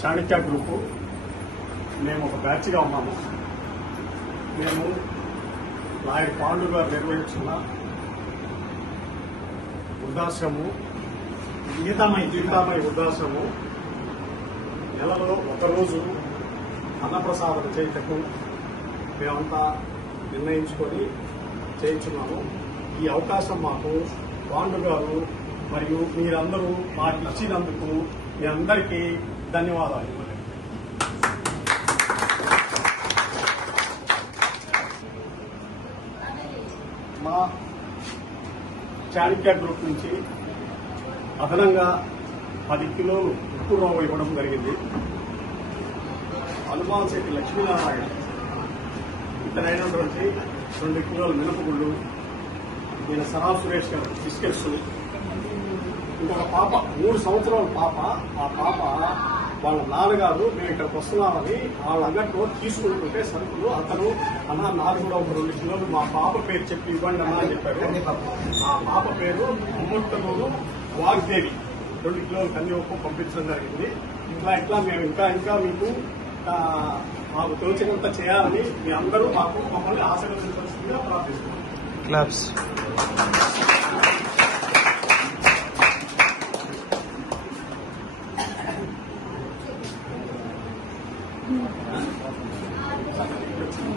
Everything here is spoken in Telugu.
చాణక్య గ్రూపు మేము ఒక బ్యాచ్గా ఉన్నాము. మేము లాయర్ పాండు గారు నిర్వహించిన వృద్ధాశ్రము గీతామయ వృద్ధాశ్రము నెలలో ఒకరోజు అన్నప్రసాదం చేయటకు మేమంతా నిర్ణయించుకొని చేయించున్నాము. ఈ అవకాశం మాకు పాండు గారు మరియు మీరందరూ మాకు ఇచ్చినందుకు మీ అందరికీ ధన్యవాదాలు. మా చాణక్య గ్రూప్ నుంచి అదనంగా 10 కిలోలు ఉప్పు రవ్వ ఇవ్వడం జరిగింది. హనుమాన్ శెట్టి లక్ష్మీనారాయణ ఇతనైనటువంటి 2 కిలోల మినపగుళ్ళు, ఈయన సరా సురేష్ గారు బిస్కెట్స్, ఇంకొక పాప 3 సంవత్సరాల పాప. ఆ పాప వాళ్ళ నాన్నగారు మేము ఇక్కడికి వస్తున్నామని వాళ్ళ అంగట్లో తీసుకుంటుంటే సరుకులు అతను అన్న నాకు కూడా ఒక 2 కిలోలు మా పాప పేరు చెప్పి ఇవ్వండి అన్న అని చెప్పారు. ఆ పాప పేరు అమృతమూరు వాగ్దేవి. 2 కిలోలు కందిపప్పు పంపించడం జరిగింది. ఇట్లా మేము ఇంకా మీకు మాకు తోచినంత చేయాలని మీ అందరూ మమ్మల్ని ఆశీర్వదించాల్సిందిగా ప్రార్థిస్తున్నాం.